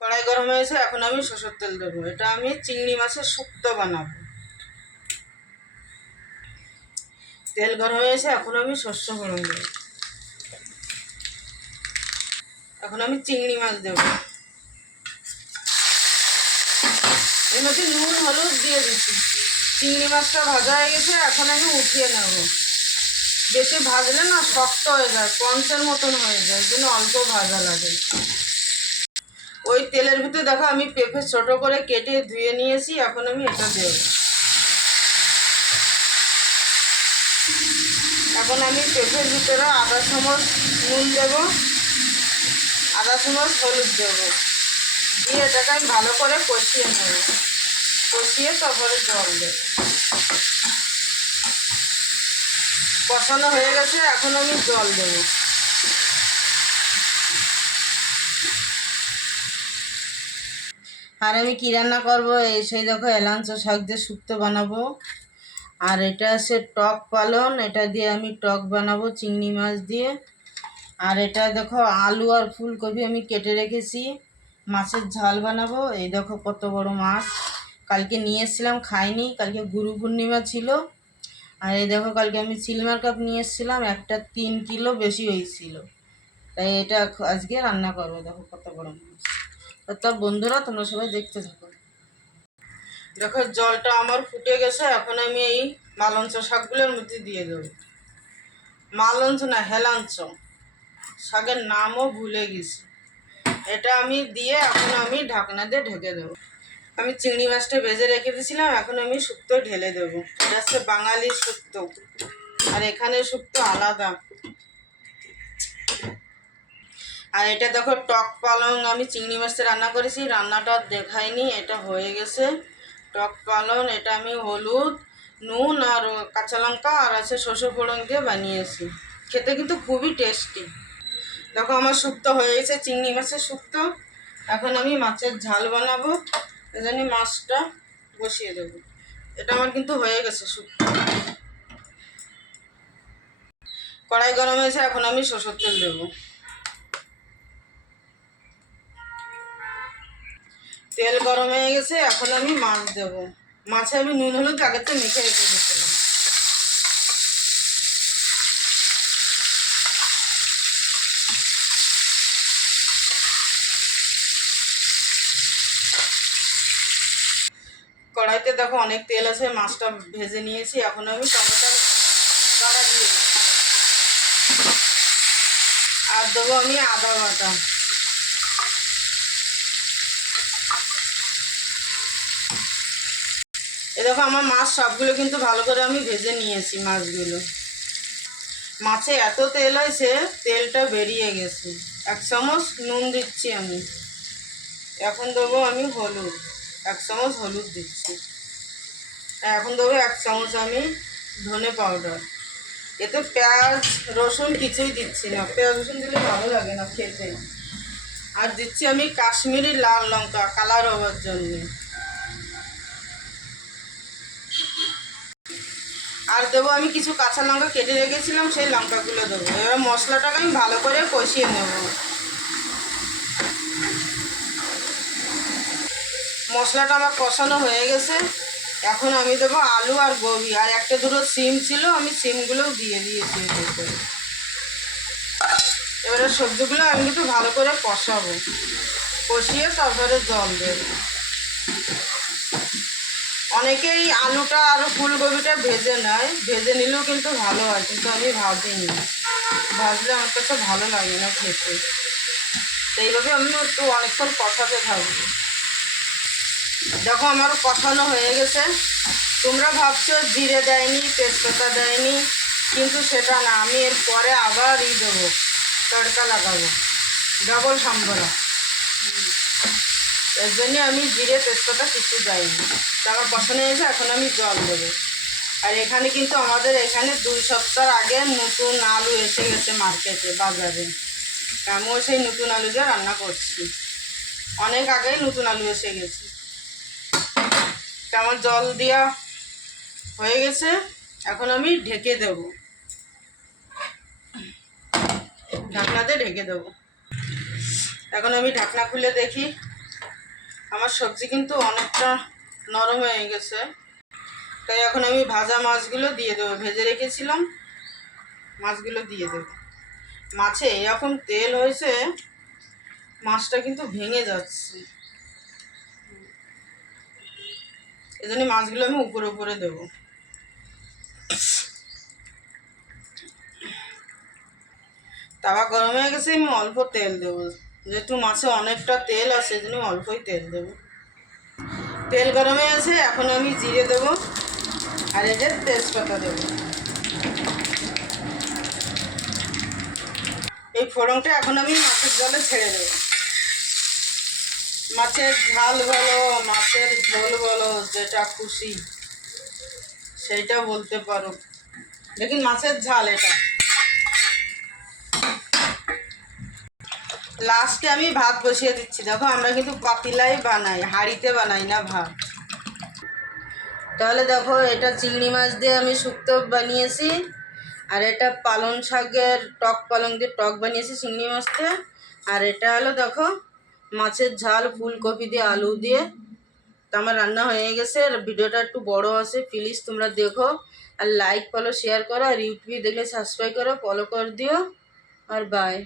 কড়াই গরম হয়েছে, এখন আমি সরষের তেল দেবো। এটা আমি চিংড়ি মাছের শুক্তো বানাবো। তেল গরম হয়েছে, এখন আমি সর্ষে ফোড়ন দেবো। এখন আমি চিংড়ি মাছ দেবো। এর মধ্যে নুন হলুদ দিয়ে দিচ্ছি। চিংড়ি মাছটা ভাজা হয়ে গেছে, এখন আমি উঠিয়ে নেব। বেশি ভাজলে না শক্ত হয়ে যায়, পঞ্চের মতন হয়ে যায়, জন্য অল্প ভাজা লাগে। ওই তেলের ভিতরে দেখো আমি পেঁপে ছোট করে কেটে ধুয়ে নিয়েছি, এখন আমি এটা দেব। এখন আমি পেঁপের ভিতরে আদা চামচ নুন দেব, আদা চামচ হলুদ দেব, দিয়ে এটাকে আমি ভালো করে কষিয়ে নেব। কষিয়ে তারপরে জল দেব। কষানো হয়ে গেছে, এখন আমি জল দেব। আর আমি কী রান্না করবো, এই সেই দেখো এলাঞ্চ শাক দিয়ে শুক্তো বানাবো। আর এটা আছে টক পালন, এটা দিয়ে আমি টক বানাবো চিংড়ি মাছ দিয়ে। আর এটা দেখো আলু আর ফুলকপি আমি কেটে রেখেছি, মাছের ঝাল বানাবো। এই দেখো কত বড় মাছ, কালকে নিয়ে এসেছিলাম, খাইনি, কালকে গুরু পূর্ণিমা ছিল। আর এই দেখো কালকে আমি সিলভার কাপ নিয়ে এসেছিলাম, একটা 3 কিলো বেশি হয়েছিল, তাই এটা আজকে রান্না করবো। দেখো কত বড় মাছ। তার বন্ধুরা তোমরা সবাই দেখতে থাকো। দেখো জলটা আমার ফুটে গেছে, এখন আমি এই মালঞ্চ শাকগুলোর মধ্যে দিয়ে দেবো। মালঞ্চ না, হেলাঞ্চ শাকের নামও ভুলে গেছি। এটা আমি দিয়ে এখন আমি ঢাকনা দিয়ে ঢেকে দেবো। আমি চিংড়ি মাছটা ভেজে রেখে দিয়েছিলাম, এখন আমি শুক্তো ঢেলে দেবো। এটা হচ্ছে বাঙালির শুক্তো, আর এখানে শুক্তো আলাদা। আর এটা দেখো টক পালং আমি চিংড়ি মাছটা রান্না করেছি, রান্নাটা দেখাইনি, এটা হয়ে গেছে টক পালং। এটা আমি হলুদ, নুন আর কাঁচা লঙ্কা আর আছে সর্ষে ফোড়ন দিয়ে বানিয়েছি, খেতে কিন্তু খুবই টেস্টি। দেখো আমার শুক্তো হয়ে গেছে, চিংড়ি মাছের শুক্তো। এখন আমি মাছের ঝাল বানাবো, এই জন্য মাছটা বসিয়ে দেবো। এটা আমার কিন্তু হয়ে গেছে শুক্তো। কড়াই গরম হয়েছে, এখন আমি সরষের তেল দেবো। তেল গরম হয়ে গেছে, এখন আমি মাছ দেবো। মাছে আমি নুন হলুদ আগের থেকে মেখে রেখে দিয়েছিলাম। কড়াইতে দেখো অনেক তেল আছে, মাছটা ভেজে নিয়েছি, এখন আমি টমেটো বাটা দিয়ে দিচ্ছি। আর দেবো আমি আদা বাটা। এ দেখো আমার মাছ সবগুলো কিন্তু ভালো করে আমি ভেজে নিয়েছি মাছগুলো। মাছে এত তেল হয়েছে, তেলটা বেরিয়ে গেছে। 1 চামচ নুন দিচ্ছি আমি। এখন দেবো আমি হলুদ, 1 চামচ হলুদ দিচ্ছি। এখন দেবো 1 চামচ আমি ধনে পাউডার। এতে পেঁয়াজ রসুন কিছুই দিচ্ছি না, পেঁয়াজ রসুন দিলে ভালো লাগে না খেতে। আর দিচ্ছি আমি কাশ্মীরি লাল লঙ্কা কালার হওয়ার জন্য। আর দেবো আমি কিছু কাঁচা লঙ্কা কেটে রেখেছিলাম, সেই লঙ্কাগুলো দেবো। এবার মশলাটাকে আমি ভালো করে কষিয়ে নেব। মশলাটা আমার কষানো হয়ে গেছে, এখন আমি দেবো আলু আর গোবি। আর একটা দুটো সিম ছিল, আমি সিমগুলোও দিয়ে দিয়েছি এতে। এবারে সবজিগুলো আমি কিন্তু ভালো করে কষাবো, কষিয়ে তারপরে জল দেবো। অনেকেই আলুটা আর ফুলকপিটা ভেজে নেয়, ভেজে নিলেও কিন্তু ভালো হয়, কিন্তু আমি ভাজিনি। ভাজলে আমার কাছে ভালো লাগে না খেতে, সেইভাবে আমি একটু অনেকক্ষণ কষাতে থাকবো। দেখো আমার কষানো হয়ে গেছে। তোমরা ভাবছো জিরে দেয়নি, তেজপাতা দেয়নি, কিন্তু সেটা না, আমি এর পরে আবার দেবো, তড়কা লাগাবো, ডবল সম্বরা। এর জন্য আমি জিরে তেজপাতা কিছু দেয়নি। তো আমার কষানো হয়েছে, এখন আমি জল দেবো। আর এখানে কিন্তু আমাদের এখানে 2 সপ্তাহ আগে নতুন আলু এসে গেছে মার্কেটে, বাজারে। আমিও সেই নতুন আলু দিয়ে রান্না করছি, অনেক আগেই নতুন আলু এসে গেছে। তো আমার জল দেওয়া হয়ে গেছে, এখন আমি ঢেকে দেব, ঢাকনা দিয়ে ঢেকে দেবো। এখন আমি ঢাকনা খুলে দেখি, আমার সবজি কিন্তু অনেকটা নরম হয়ে গেছে, তাই এখন আমি ভাজা মাছগুলো দিয়ে দেবো। ভেজে রেখেছিলাম মাছগুলো দিয়ে দেবো। মাছে এরকম তেল হয়েছে, মাছটা কিন্তু ভেঙে যাচ্ছে, এই জন্য মাছগুলো আমি উপরে উপরে দেবো। তাওয়া গরম হয়ে গেছে, আমি অল্প তেল দেবো, যেহেতু মাছে অনেকটা তেল আছে সেই জন্য অল্পই তেল দেবো। তেল গরম হয়ে গেছে, এখন আমি জিরে দেবো আর এই যে তেজপাতা দেবো। এই ফোড়নটা এখন আমি মাছের জলে ছেড়ে দেবো। মাছের ঝাল বলো, মাছের ঝোল বলো, যেটা খুশি সেইটা বলতে পারো, লেকিন মাছের ঝাল এটা। লাস্টে আমি ভাত বসিয়ে দিচ্ছি। দেখো আমরা কিন্তু পাতিলাই বানাই, হাঁড়িতে বানাই না ভাত। তাহলে দেখো এটা চিংড়ি মাছ দিয়ে আমি শুক্তো বানিয়েছি, আর এটা পালং শাকের টক, পালং দিয়ে টক বানিয়েছি চিংড়ি মাছতে। আর এটা হলো দেখো মাছের ঝাল ফুলকপি দিয়ে আলু দিয়ে। তো আমার রান্না হয়ে গেছে। আর ভিডিওটা একটু বড় আছে, প্লিজ তোমরা দেখো আর লাইক ফলো শেয়ার করো, আর ইউটিউবে দেখলে সাবস্ক্রাইব করো, ফলো করে দিও। আর বাই।